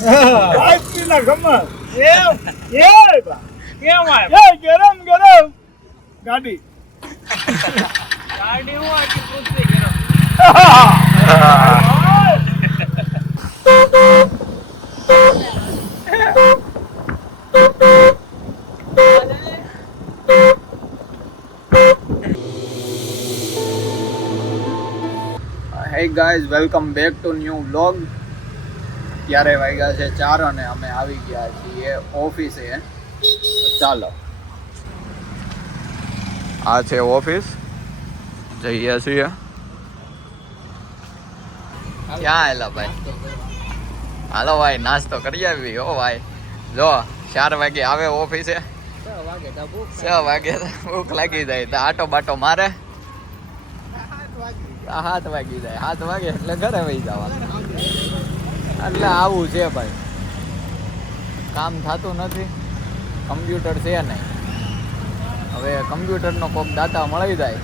આજના ગમત કેમ આય ગરમ ગરમ ગાડી હું આખી પૂછતી ગરમ Hey guys, welcome back to new vlog. ત્યારે વાગ્યા છે 4 અને અમે આવી ગયા છીએ ઓફિસે. ચાલો, આ છે ઓફિસ, જઈએ છીએ. ક્યાં આવેલા ભાઈ? હાલો ભાઈ, નાસ્તો કરી આવી. હો ભાઈ, જો 4 વાગે આવે ઓફિસે, 6 વાગે ભૂખ લાગી જાય તો આટો બાટો મારે. 7 વાગી જાય, 7 વાગે એટલે ઘરે વહી જવાનું. એટલે આવું છે ભાઈ, કામ થતું નથી, કમ્પ્યુટર છે નહીં. હવે કમ્પ્યુટરનો કોઈક દાતા મળી જાય.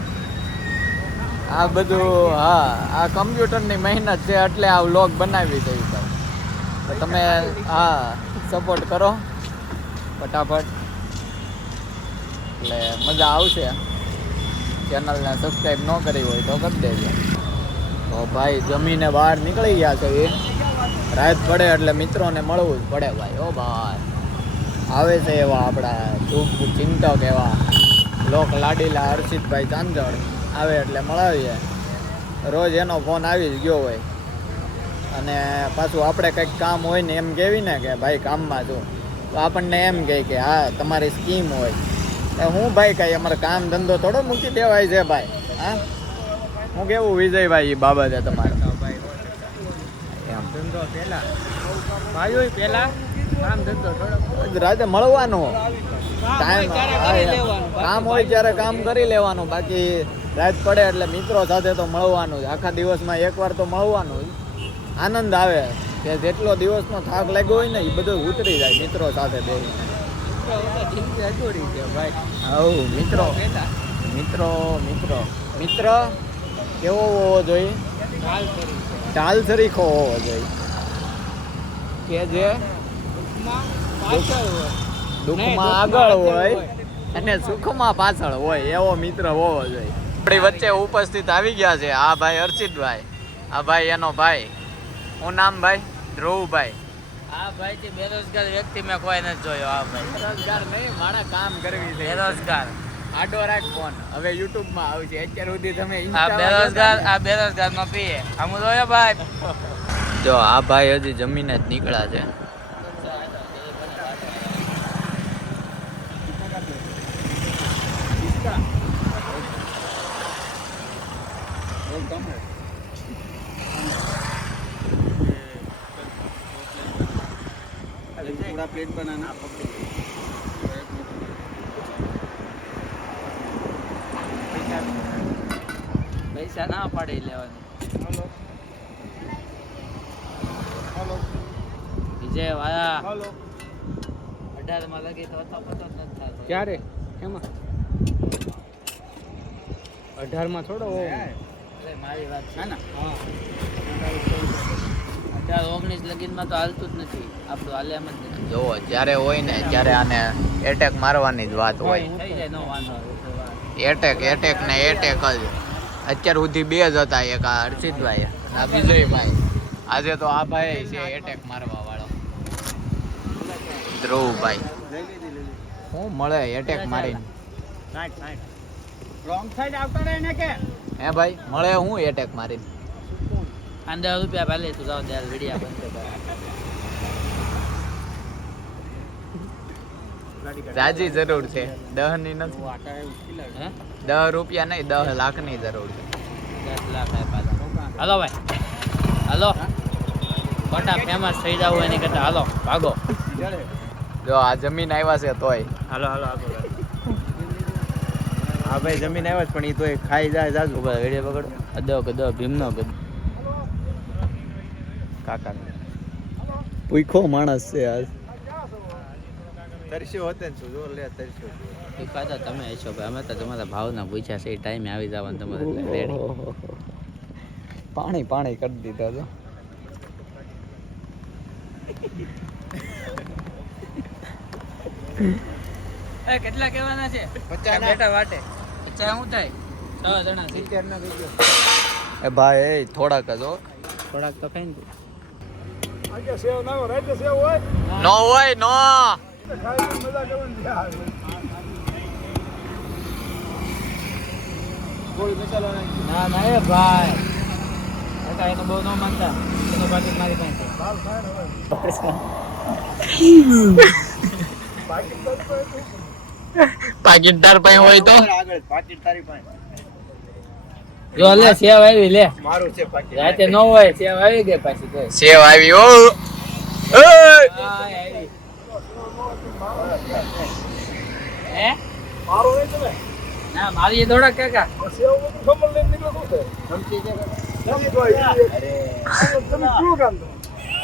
આ બધું, હા, આ કમ્પ્યુટરની મહેનત છે એટલે આ વ્લોગ બનાવી દઈ તો તમે હા સપોર્ટ કરો ફટાફટ, એટલે મજા આવશે. ચેનલને સબસ્ક્રાઈબ ન કરી હોય તો કરી દેજો. તો ભાઈ જમીને બહાર નીકળી ગયા છે. રાત પડે એટલે મિત્રોને મળવું જ પડે ભાઈ. ઓ ભાઈ, આવે છે એવા આપણા શુભ ચિંતક એવા લોક લાડીલા હર્ષિતભાઈ ચાંદળ આવે એટલે મળાવીએ. રોજ એનો ફોન આવી જ ગયો હોય અને પાછું આપણે કંઈક કામ હોય ને એમ કહેવી ને કે ભાઈ કામમાં છું, તો આપણને એમ કહે કે હા તમારી સ્કીમ હોય. હું ભાઈ કાંઈ અમારે કામ ધંધો થોડો મૂકી દેવાય છે ભાઈ. હા, હું કેવું વિજયભાઈ એ બાબતે તમારે? રાતે મળવાનું, ટાઈમ કામ હોય ત્યારે કામ કરી લેવાનું, બાકી રાત પડે એટલે મિત્રો સાથે તો મળવાનું જ. આખા દિવસમાં એકવાર તો મળવાનું જ. આનંદ આવે કે જેટલો દિવસનો થાક લાગ્યો હોય ને એ બધું ઉતરી જાય મિત્રો સાથે બેસીને. મિત્રો મિત્રો મિત્રો મિત્ર કેવો હોવો જોઈએ? ચાલ સરીખો હોવો જોઈએ કે જે દુઃખમાં આગળ હોય અને સુખમાં પાછળ હોય એવો મિત્ર હોવો જોઈએ. આપણી વચ્ચે ઉપસ્થિત આવી ગયા છે આ ભાઈ હર્ષિતભાઈ. આ ભાઈ એનો ભાઈ. શું નામ ભાઈ? ધ્રુવભાઈ. આ ભાઈ થી બેરોજગાર વ્યક્તિ મેં કોઈ નથી જોયો. આ ભાઈ બેરોજગાર નહીં, મારા કામ કરવી છે. બેરોજગાર આડો રાખ ફોન, હવે યુટ્યુબ માં આવશે. અત્યાર સુધી તમે આ બેરોજગાર નો પીએ આમ જોયો ભાઈ. જો આ ભાઈ હજી જમીને જ નીકળ્યા છે. पूरा प्लेट बनाना પૈસા ના પાડી લેવાની. વિજય વાળા 18 માં લગી તો હતો પતો જ નથી થતો. ક્યારે એમાં 18 માં થોડો મારી વાત છે ને. હા, 18-19 લગીનમાં તો હાલતું જ નથી આપણું. હાલે એમ જ નથી. જો જ્યારે હોય ને ત્યારે આને એટેક મારવાની જ વાત હોય. થઈ જાય નો વાંધો. એટેક ને એટેક જ. અત્યાર સુધી 2 જ હતા, એક આ હર્ષિતભાઈ, આ વિજયભાઈ. આજે તો આ ભાઈ છે એટેક મારવા વાળો, ધ્રુવભાઈ. શું મળે એટેક મારીને? રોંગ સાઈડ આવતો રહે ને કે હે ભાઈ, મળે હું એટેક મારીને? 15 રૂપિયા પહેલે તું જાવ ત્યારે વિડિયા બંધ કર. રાજી જરૂર છે, 10 ની નથી. હે 10 રૂપિયા નહીં, 10 લાખની જરૂર છે. 10 લાખ આપ્યા. હાલો ભાઈ, હાલો મોટા ફેમસ થઈ જાવ એની કરતા હાલો ભાગો. જો આ જમીન આવ્યા છે તોય. હાલો હાલો આગળ. હા ભાઈ જમીન આવ્યા પણ એ તો ખાઈ જાય જાજુ. વિડીયો પકડો. અદો ભીમનો કદ કાકા પૂખો માણસ છે આજ. તરસ્યો હોતે ને શું જો લે તરસ્યો. એ ખાતા તમે હશો ભાઈ, અમે તો તમારા ભાવના પૂછ્યા છે. એ ટાઈમે આવી જવાનું તમારે રેડી. પાણી કરી દીધા તો. કેટલા કહેવાના છે? 50 ના. બેટા વાટે 50 શું થાય? 6 જણા છે. 70 ના થઈ ગયો. એ ભાઈ થોડાક જ હો. થોડાક તો ખાઈ ને નો હોય નો. ના ના એ ભાઈ કાકા એને બહુ ન માનતા એનો પાકીટ મારી પાસે પાકીટદાર પાસે હોય તો આગળ પાકીટ તારી પાસે. જો લે સેવ આવી લે મારું છે પાકીટ. રાતે ન હોય સેવ આવી ગઈ પાછી તો સેવ આવી ઓ. આવી હે ના મારી એ થોડા કાકા સમજી છે.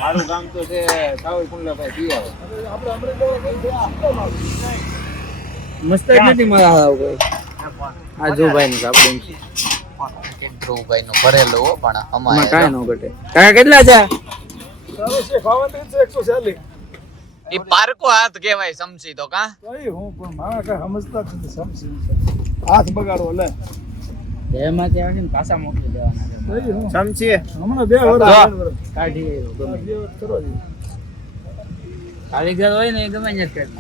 મારું કામ તો છે સાવર કુંડલાભાઈ પીવા. મસ્ત જ નથી મારા હાવ કોઈ આ જો ભાઈ નું આપણું ધ્રુવભાઈ નું ભરેલું હો પણ અમારે કાંઈ ન ઘટે કાકા કેટલા છે ઈ પારકો હાથ કહેવાય સમસી તો કા હાથ બગાડો લે એમાંથી આવીને પાછા મોકલી દેવાના સમજી. હમણાં 2 વર્ષ કાઢી કારીગર હોય ને એ ગમે જ કરી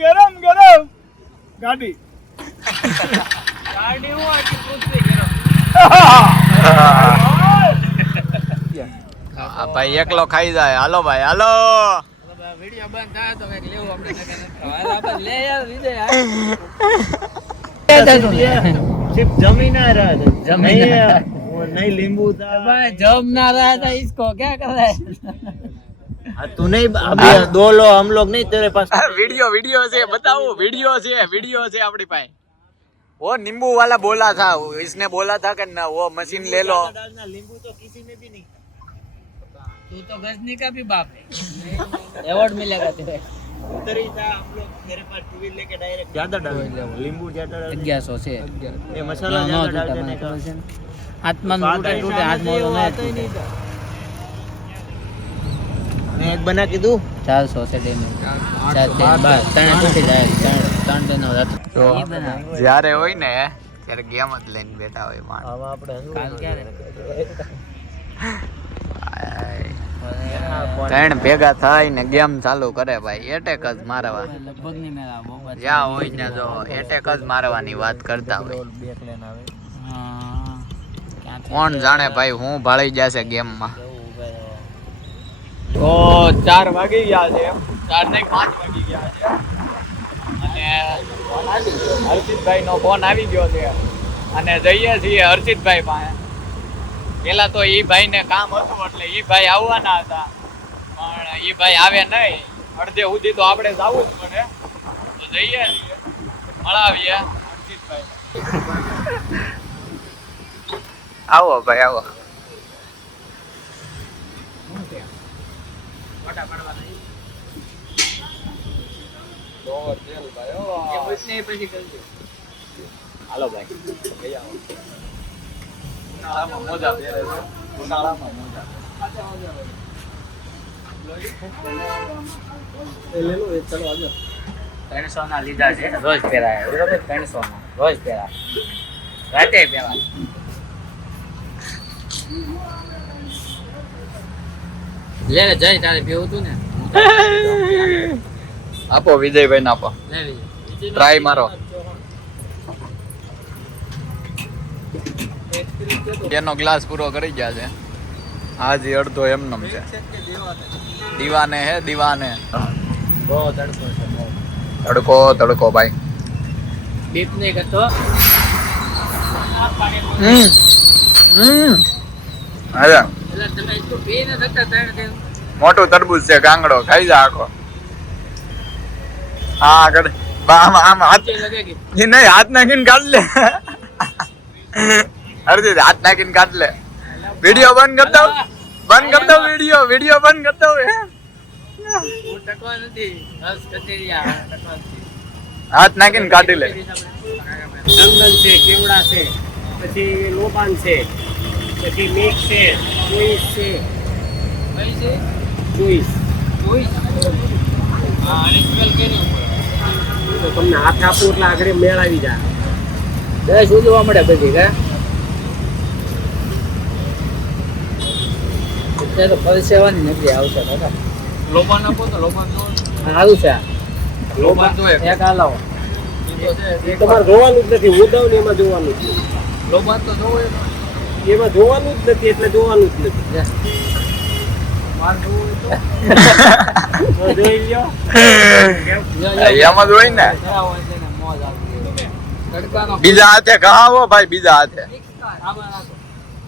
ગરમ ગરમ ગાડી ગાડી હું આખી પૃથ્વી ગરમ આ ભાઈ એકલો ખાઈ જાય. હાલો ભાઈ હાલો. વિડિયો બંધ થાય તો કઈક લેવું આપણે આપણે લે યાર વિજય सिर्फ जमीन आ रहा था. जमीन नहीं, वो नहीं नींबू था. भाई जब ना रहा था इसको क्या कर रहा है हाँ, तू नहीं अभी 2 लो हम लोग नहीं तेरे पास. वीडियो से बताओ. वीडियो से अपनी पाए वो नींबू वाला बोला था. इसने बोला था कि ना वो मशीन ले लो. डालना नींबू तो किसी में भी नहीं. तू तो गजनी का भी बाप है अवार्ड मिलेगा तुझे उधर ही था हम लोग तेरे पास टीवी लेके डायरेक्ट ज्यादा डाल नींबू ज्यादा डाल 1100 છે ये मसाला ज्यादा डाल देने का. હાથમાં ટૂટે ટૂટે હાથ મોડો નહીં मैं एक बना के दूं. 400 છે ડેમેજ 4 બસ ત્રણ તૂટી જાય ત્રણ તેનો તો જ્યારે હોય ને ત્યારે ગેમ જ લઈને બેઠા હોય માણસ. अब આપણે કાલ ક્યારે ત્રણ ભેગા થાય ને ગેમ ચાલુ કરે ભાઈ. એટેક જ મારવા લગભગ નહીં મેળા બહુ જ્યાં હોય ને જો એટેક જ મારવાની વાત કરતા હોય. બેક લેન આવે. હા કોણ જાણે ભાઈ હું ભાળી જશે ગેમમાં. તો 4 વાગી ગયા છે. 4 નહીં 5 વાગી ગયા છે અને હર્ષિતભાઈ નો ફોન આવી ગયો છે અને જઈએ છીએ હર્ષિતભાઈ પાસે. પેલા તો ઈ ભાઈ ને કામ હતું એટલે ઈ ભાઈ આવવાના હતા પણ ઈ ભાઈ આવે નહીં. અડધે સુધી તો આપણે જવું જ પડે તો જઈએ છીએ મળાવીએ હર્ષિતભાઈ. આવો ભાઈ આવો. હાલો ભાઈ જઈ આવો. ઉનાળામાં મોજા પહેરે છે. ઉનાળામાં મોજા. એ લે લો એ ચાલો આવજો 300 ના લીધા છે રોજ પહેરાય બરોબર 300 ના રોજ પહેરાય રાતે પહેરાય લે લે જય તારે પીવું તું ને આપો વિજયભાઈ ને આપો. લેવી ટ્રાય મારો. એનો ગ્લાસ પૂરો કરી ગયા છે. હાજી અડધો એમનેમ છે. દીવાને હે દીવાને. બહુ તડકો છે બહુ તડકો તડકો ભાઈ. બીપ નહીં કરતો અરે એટલે તમે એટલું પી ન શકતા ત્રણ દિન મોટું તરબૂચ છે ગાંગડો ખાઈ જા આખો. હા આગળ આમ હાથ લગે કે એ નહીં હાથ નાખીને કાઢ લે. અર્જિત હાથ નાખીને કાઢ લે. વિડિયો બંધ કરતા વિડિયો બંધ કરતા હોય. હું ટકવા નથી બસ કચેરિયા ટકવા નથી હાથ નાખીને કાઢી લે. જંગલ છે કેવડા છે પછી લોબાન છે, પછી મિક્સ છે, ચોઈસ છે, કઈ છે ચોઈસ. હા અને સ્મેલ કેની ઉપર તો તમને હાથ આપું એટલે આગળ મેળ આવી જાય. દસ ઉજવા મળે પછી કે તો પરસેવાની નથી આવશે કાકા. લોબાન આપો તો લોબાન જો સારું છે. લોબાન તો એક હાલાવો તમારે જોવાનું જ નથી, ઉદાવ ને એમાં જોવાનું જ નથી. લોબાન તો જોવો એમાં જોવાનું જ નથી એટલે જોવાનું જ નથી. માર જોવું તો જોઈ લ્યો. એમાં જ હોય ને. કરાવો એટલે ને મોજ આવી તડકાનો બીજા હાથે કહાવો ભાઈ, બીજા હાથે. આમાં રાખો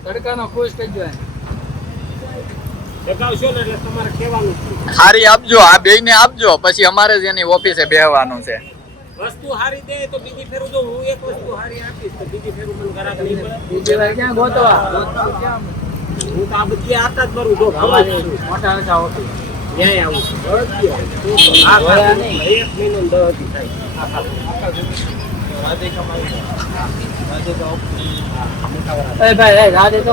તડકાનો ખુશ થઈ જાય. જગાવશો ને એટલે તમારે કહેવાનું જ નથી. હારી આપજો, આ બેયને આપજો, પછી અમારે જ એની ઓફિસે બેહવાનું છે. વસ્તુ હારી દે તો બીજી ફેરું જો હું એક વસ્તુ હારી આપીશ તો બીજી ફેરું મને ઘરાક નહીં પડે. બીજી વાર ક્યાં ગોતવા હું તો આ બધી આતા જ ભરું જો ખાવા જાઉં છું. મોટા ઓછા હોતી ન્યાય આવું છું. આ ખાતું નહીં. એક મહિનો ને 10 દી થાય. એ ભાઈ રાહ દે તો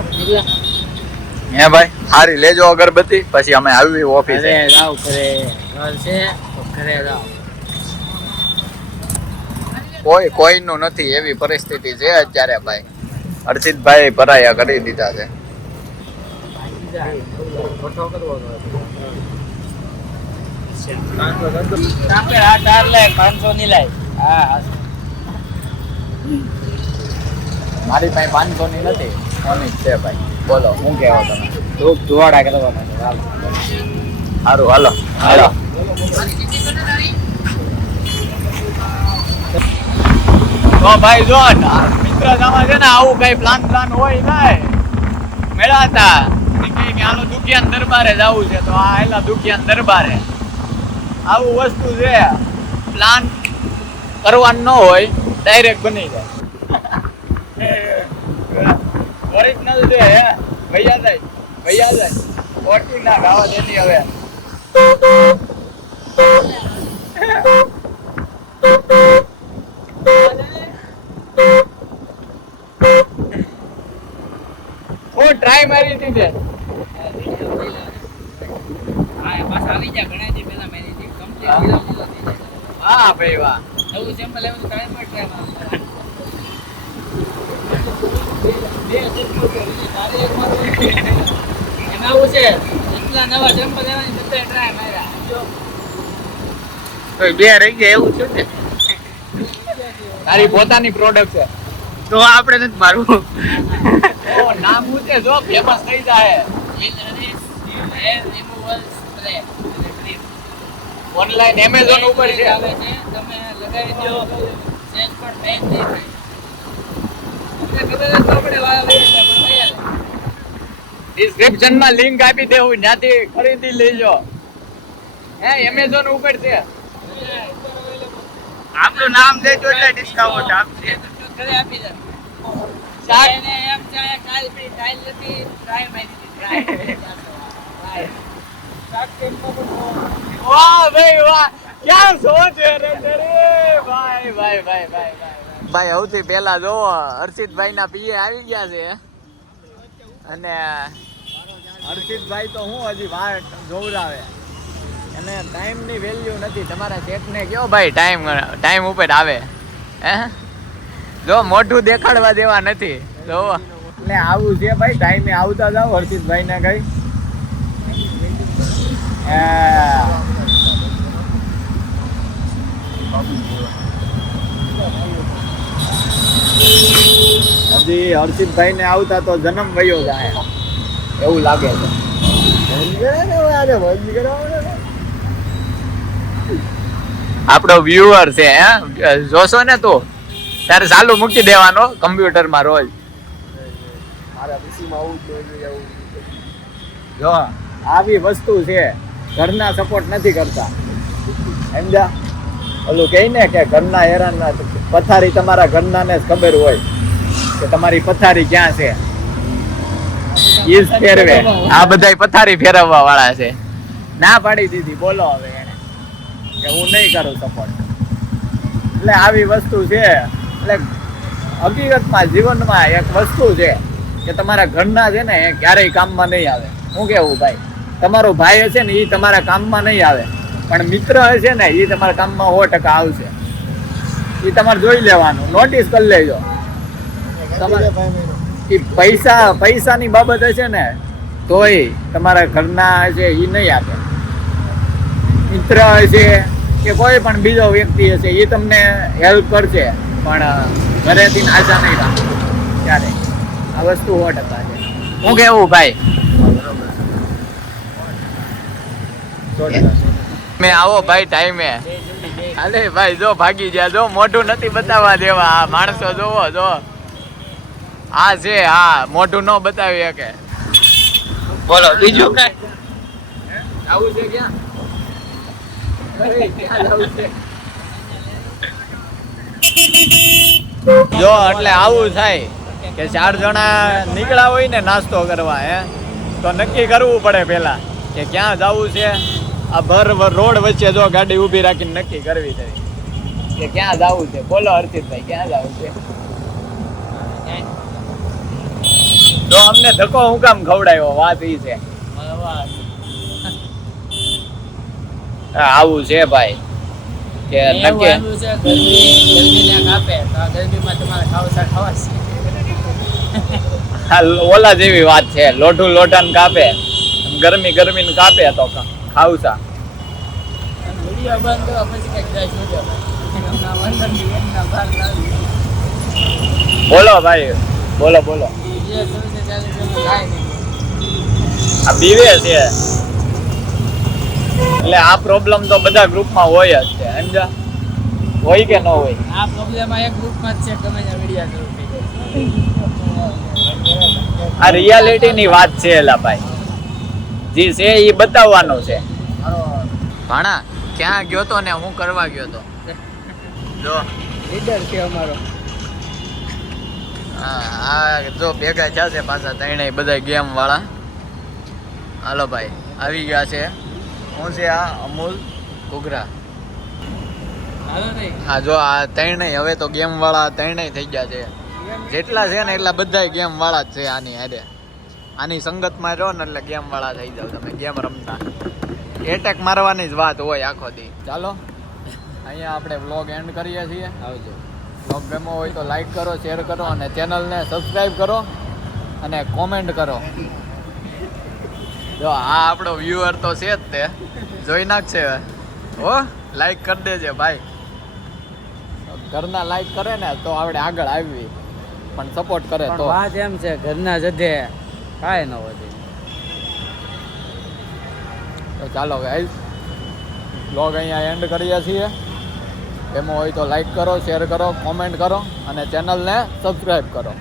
હે ભાઈ, હારી લેજો અગરબત્તી, પછી અમે આવી ઓફિસે. ઘરે જાવ ઘરે ઘર છે તો ઘરે જાવ. કોઈનું નથી એવી પરિસ્થિતિ છે અત્યારે ભાઈ. હર્ષિતભાઈ પરાયા કરી દીધા છે. ખોટો કરવો આપણે આ 4 લાખ 500 ની લાય. હા મારી પાસે 500 ની નથી, ઓની જ છે ભાઈ. બોલો હું કહેવો તમે? ધૂપ ધુવાડા કરવાના છે. સારું હાલો હાલો. તો ભાઈ જો મિત્ર જમા છે ને, આવું કઈ પ્લાન હોય નહીં. મેળાતા કે હાલો દુખિયાન દરબારે જવું છે, તો આ હેલા દુખિયાન દરબારે. આવું વસ્તુ છે, પ્લાન કરવાનું ન હોય, ડાયરેક્ટ બની જાય. ઓરિજિનલ છે હે, ભૈયા જાય ખોટી ના ગાવા દેની હવે. ટ્રાય મારી હતી. હા બસ આવી જા ઘણા દી પહેલા મેરી દી કમ્પ્લીટ હા ભાઈ વાહ. નવું સેમ્પલ લેવાનું ટાઈમ પર ટ્રાય એમાં આવું છે એટલા નવા સેમ્પલ લેવાની બધા ટ્રાય માર્યા. બે રહી ગયા એવું છે ને. તારી પોતાની પ્રોડક્ટ છે તો આપણે નથી મારવું. નામ શું છે, જો ફેમસ થઈ જાય. ઓનલાઈન એમેઝોન ઉપર છે. આવે છે તમે લગાવી દો સેલ પર બેન નહીં થાય. તમને ખબર જ આપણે વાળા ડિસ્ક્રિપ્શન માં લિંક આપી દેવું, ત્યાંથી ખરીદી લેજો. હે એમેઝોન ઉપર છે. આપણું નામ દેજો એટલે ડિસ્કાઉન્ટ આપશે. ઘરે આપી દે. એને એમ ચાહે કાલ પી કાલ નથી ટ્રાય મારી દીધી ટ્રાય. વાહ ભાઈ વાહ, ક્યાં સોચ રે ભાઈ. ભાઈ સૌથી પહેલા જો હર્ષિતભાઈ ના પીએ આવી ગયા છે, અને હર્ષિતભાઈ તો હું હજી વાર જોવડાવે. અને ટાઈમ ની વેલ્યુ નથી. તમારા શેઠ ને કયો ભાઈ ટાઈમ ઉપર આવે. હે જો મોઢું દેખાડવા દેવા નથી. જો એટલે આવું છે ભાઈ, ટાઈમે આવતા જાવ હર્ષિતભાઈ ને કઈ. હજી હર્ષિતભાઈ ને આવતા તો જન્મ વયો જાય એવું લાગે છે. આપણો વ્યુઅર છે, હે જોશો ને તું તારે ચાલુ મૂકી દેવાનો કમ્પ્યુટર માં રોજ. જો આવી વસ્તુ છે, ઘરના સપોર્ટ નથી કરતા. સમજા? ઓલું કહે ને કે ઘરના હેરાન પથારી તમારા ઘરના ને જ ખબર હોય કે તમારી પથારી ક્યાં છે. ઈ જ ફેરવે. આ બધા પથારી ફેરવવા વાળા છે. ના પાડી દીધી બોલો હવે એને કે હું નહીં કરું સપોર્ટ. એટલે આવી વસ્તુ છે. એટલે હકીકતમાં જીવનમાં એક વસ્તુ છે કે તમારા ઘરના છે ને એ ક્યારેય કામમાં નહીં આવે. શું કેવું ભાઈ? તમારો ભાઈ હશે ને એ તમારા કામમાં નહીં આવે, પણ મિત્ર હશે ને એ તમારા કામમાં 100% આવશે. એ તમારે જોઈ લેવાનું, નોટિસ કરી લેજો. તમારે એ પૈસાની બાબત હશે ને તોય તમારા ઘરના હશે એ નહીં આપે. મિત્ર હશે કે કોઈ પણ બીજો વ્યક્તિ હશે એ તમને હેલ્પ કરશે, પણ ઘરેથી આશા નહીં રાખો ત્યારે. આ વસ્તુ 100% છે. શું કેવું ભાઈ? મેં આવો ભાઈ ટાઈમે. અરે ભાઈ જો ભાગી ગયા, જો મોઢું નથી બતાવવા દેવા. આ માણસો જોવો જો, આ છે હા મોઢું ન બતાવી શકે. બોલો બીજું કઈ? આવું છે ક્યાં? જો એટલે આવું થાય કે 4 જણા નીકળ્યા હોય ને નાસ્તો કરવા, તો નક્કી કરવું પડે પેલા કે ક્યાં જવું છે. આ ભર રોડ વચ્ચે જો ગાડી ઊભી રાખીને નક્કી કરવી છે કે ક્યાં જવું છે. બોલો હર્ષિતભાઈ, ક્યાં જવું છે? તો અમને ધક્કો હું કામ ખવડાવ્યો? વાત ઈ છે. આવું છે ભાઈ કે નક્કી ઓલા જેવી વાત છે. લોઢું લોઢાને કાપે, ગરમી ગરમીને કાપે તો ખાવસા. બોલો ભાઈ, બોલો બોલો. આ બીવે છે એટલે આ પ્રોબ્લેમ તો બધા ગ્રુપમાં હોય જ છે, સમજા? હોય કે ન હોય? આ પ્રોબ્લેમ એક ગ્રુપમાં જ છે. ગમે ત્યાં વિડિયા શરૂ થઈ જાય. આ રિયાલિટી ની વાત છે એલા ભાઈ. જે છે એ બતાવવાનું છે. ભાણા ક્યાં ગયો તો ને હું કરવા ગયો તો? જો લીડર છે અમારો. હા જો ભેગા થયા છે પાછા ત્રણેય બધા ગેમ વાળા. હાલો ભાઈ આવી ગયા છે. શું છે આ? અમૂલ ઘૂઘરા. હા જો આ ત્રણેય હવે તો ગેમ વાળા ત્રણેય થઈ ગયા છે. જેટલા છે ને એટલા બધા ગેમ વાળા જ છે. આની હારે આની સંગતમાં રહો ને એટલે ગેમ વાળા થઈ જાવ તમે. ગેમ રમતા એટેક મારવાની જ વાત હોય આખો દી. ચાલો અહીંયા આપણે વ્લોગ એન્ડ કરીએ છીએ. આવજો. વ્લોગ ગમ્યો હોય તો લાઈક કરો, શેર કરો અને ચેનલને સબસ્ક્રાઈબ કરો અને કોમેન્ટ કરો. જો આ આપણો વ્યુઅર તો છે જ તે, જોઈ નાખશે હો. લાઈક કરી દેજે ભાઈ. ઘરના લાઈક કરે ને તો આપણે આગળ આવી, પણ સપોર્ટ કરે તો. વાત એમ છે ઘરના જધે કાંઈ ન વધે. તો ચાલો ગાઈસ બ્લોગ અહીંયા એન્ડ કરીએ છીએ. એમાં હોય તો લાઈક કરો, શેર કરો, કોમેન્ટ કરો અને ચેનલને સબસ્ક્રાઈબ કરો.